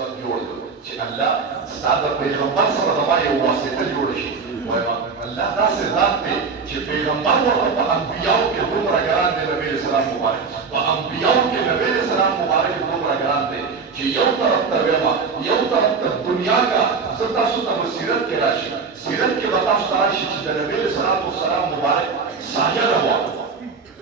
نسبت جوړ چې الله ستا د پیغمبر سره زما یو واسطه جوړه شي. وایم الله داسې ذات دی چې پیغمبر ورته په انبیاو کې دومره ګران دی، نبي علیه السلام مبارک په انبیاو کې نبي علیه السلام مبارک دومره ګران دی چې یو طرف ته ویما یو طرف ته دنیا کا زه تاسو ته سیرت کې راشي، سیرت کې به تاسو ته راشي چې د نبي علیه السلام مبارک ساجده وه،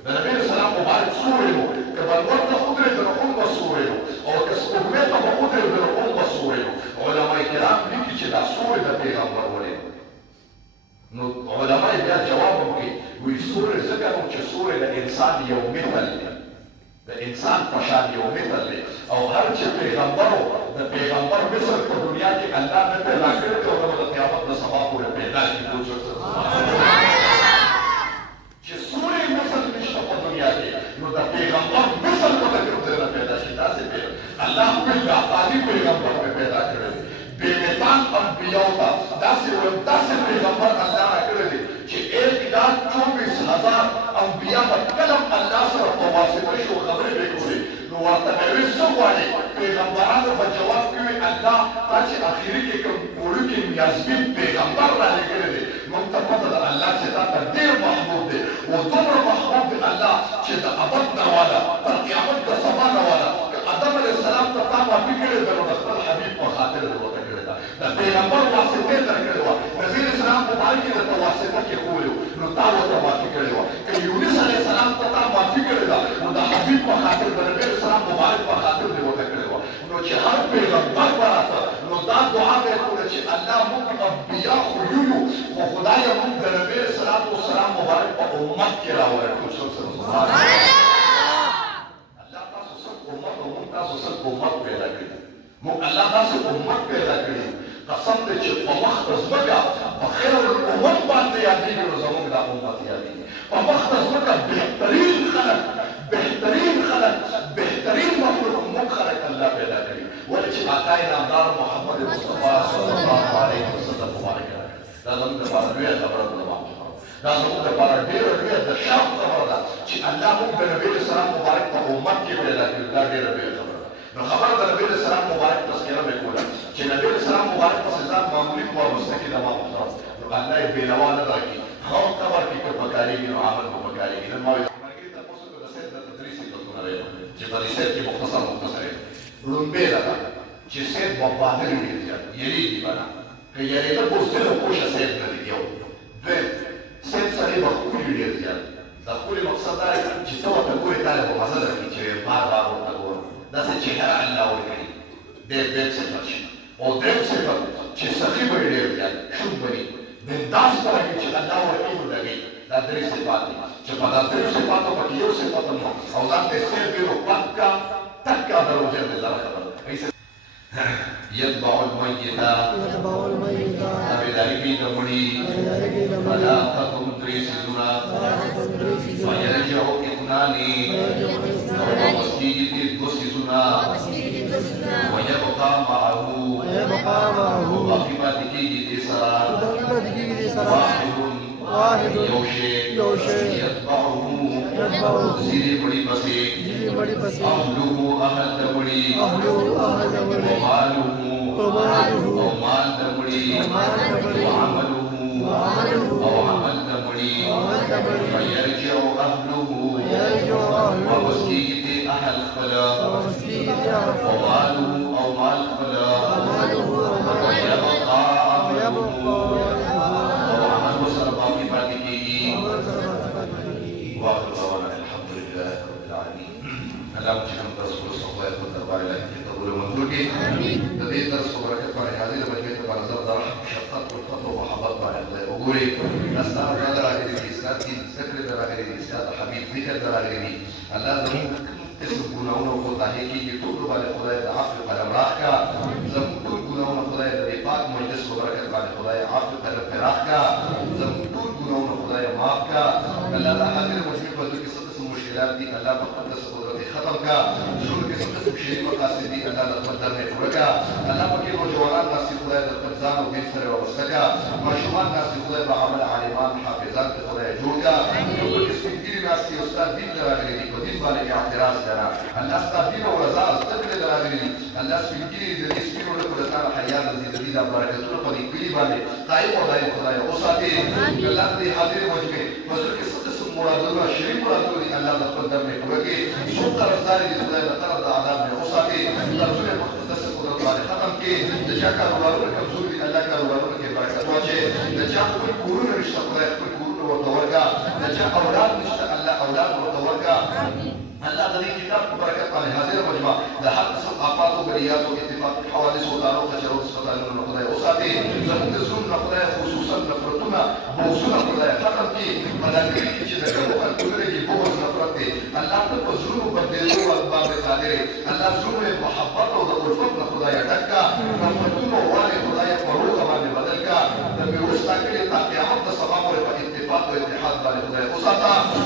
د نبي علیه السلام مبارک سورې وو، که بلور ته ودرېده نو هم به سورې وو، او که سپوږمۍ ته به ودرېده نو هم به سورې وو. علما کرام لیکي چې دا سورې د پیغمبر ولې نو علما بیا جواب وکړي وایي سورې ځکه نو چې سورې د انسان یو مثل دی، د انسان په شان یو مثل دی، او هر چې پیغمبرو د پیغمبر مثل په دنیا کې الله نه پیدا کړی دی او د قیامت د سبا پورې پیدا کړي چې سورې مثل نشته په دنیا کې، نو د پیغمبر مثل په دې کې نه پیدا شي. داسې الله خپل د افغاني پیغمبر پیدا کړی دی، بې مثال انبیاو ته داسې پیغمبر الله را کړی دی چې 1,24,000 انبیا به کله الله سره په واسطه شو خبرې به کولې، نو ورته به ویل څه غواړې؟ پیغمبرانو به جواب کوي الله تا چې اخري کې کوم وړوکی نیازبین پیغمبر را لېږلی دی، موږ ته پته ده الله چې تا ته ډېر محبوب دی، او دومره محبوب دی الله چې د ابد نه والا تر قیامت د سبا نه والا که آدم علیه السلام ته تا معافي کړې ده نو د خپل حبیب په خاطر دې ورته کړې ده، د پیغمبر واسطې درکړې وه، نبي علیه السلام مبارک یې درته واسطه کېښولې وو نو تا ورته معافي کړې وه، که یونس علیه السلام ته تا معافي کړې ده نو د حبیب په خاطر د نبي علیه السلام مبارک په خاطر دې ورته کړې وه. نو چې هر پیغمبر به راته نو دا دعا به یې کوله چې الله موږ انبیا خو یو خو خدایه موږ د نبي علیه السلام مبارک په امت کې راورکړو. الله تاسو سب امت او موږ تاسو سب امت پیدا کړي، موږ الله تاسو امت پیدا کړي، قسم دې چې په مخ د ځمکه په خیر الامت باندې یادېږي نو زموږ دا امت یادېږي، په مخ د ځمکه بهترین خلک بهترین مخلوق موږ خلک الله پیدا کړي، ولې چې آقای نامدار محمد مصطفی صلی الله علیه وسلم مبارک دا زموږ لپاره لویه خبره ده، دا زموږ لپاره ډېره لویه د شرف خبره ده چې الله موږ د نبي علیه السلام مبارک په امت کې پیدا کړي، دا ډېره لویه خبره ده. نو خبره د نبي علیه السلام مبارک تذکره مې کوله چې نبي علیه السلام مبارک پسې ځان معمولي وابسته کړي د ما محترم، نو الله یې بېنوا نه راکړي، هر قبر کې که پکارېږي نو عمل به پکارېږي. نن ما وایي ملګري تپوس وکړه د سید د تدریس عزتونه ویل چې په دې سید کې مختصر لومبۍ ده چې سید به باهر ډېر زیات یېرېږي به نه، که یېرېده پوستې له پوشه سید نه دی یو. دویم سید سړی به ښکلي ډېر زیات، د ښکلي مقصد دا دی چې ته ورته ګورې تا به مزه درکړي چې بار بار ورته ګورم، داسې چهره الله ورکړي ډېر صفت شي. او دریم صفت چې سخي به یې ډېر زیات شوم به وي، بنداز به لګي چې الله ورکړي ولګي. دا درې صفات دي چې په دا درې صفاتو پکې یو صفت هم او ځان ته سیر ویلو پکا تکا دروجه دې لاره خبره يتبع الميت أبداري دمړي ولا تكن تريسنا ويرجع إثناني ومسجد الدسنا ويبقى معه وقيمتك جسرا واحد يوشي يتبعه زيري بڑی بسي أهله أهل دمړي وماله ومال دمړي وعمله أو عمل دمړي فيرجع أهله ومسجد أهل خلا وماله أو مال خلا ويبقى أهله وعمله سرباقي فاتكي وآخر دعوانا الحمد لله رب العالمين. اللهم اجعلنا درس الصحابة والدربار إلى أن تقول منظورك الذي درس بركة على هذه المجموعة بعد ذلك شقت والفضل ومحبط مع الله وقولي أستغفر الله عليه الإسلام ذكر دراغري الإسلام حبيب ذكر دراغري الله ذنوب اسم گناهونه خدای کیږي ټول باندې خدای د عفو قلم راکا زموږ ټول ګناهونه خدای د پاک مجلس په برکت باندې خدای عفو قلم راکا زموږ ټول ګناهونه خدای معاف کا الله د حاضر مجلس په دغه څه مشکلات دي الله مقدس قدرت ختم کا شروع کې څه شی مقاصد دي الله د قدر نه پوره کا الله پکې نوجوانان ناس خدای د قرضان او دین سره وابسته کا ماشومان ناس خدای په عمل عالمان حافظان خدای جوړ کا یو کې سپینګری ناس کې استاد دین راغلي دي په دین باندې اعتراض کرا الله ستاسو دین او رضا ستاسو دراغلي الله سبحانه د دې سپینو له پر تعالی حیا د دې د برکتونو په دې کلی باندې قائم او دائم خدای او ساتي الله دې حاضر وجه مزر کې څه څه مرادونه شریف مرادونه دي الله د خپل در نه پوره کې څو طرفدار دي خدای د طرف د عذاب نه او ساتي رسول مقدس قدرت باندې ختم کې د چا کاروبارونه کمزوري دي الله کاروبارونه کې برکت واچي د چا خپل کورونه رښتا خدای خپل کورونه ورته ورکا د چا اولاد نشته الله اولاد ورته ورکا الله د دې کتاب په برکت باندې حاضر مجمع د حق سو افات او بریات او اتفاق حوادث او دارو کچرو سپتالونو خدای او ساتي زموږ د زړونو خدای خصوصا نفرتونه موصوله خدای ختم کی مدارک چې د ګرو کولې کې بوز نفرت دی الله ته په زړونو بدلو او باندې قادر الله زړونو محبت او د الفت خدای ډکا نفرتونه والي خدای په روح باندې بدل کا د بیرستا کې تا قیامت د سبا پر اتفاق او اتحاد باندې خدای او ساته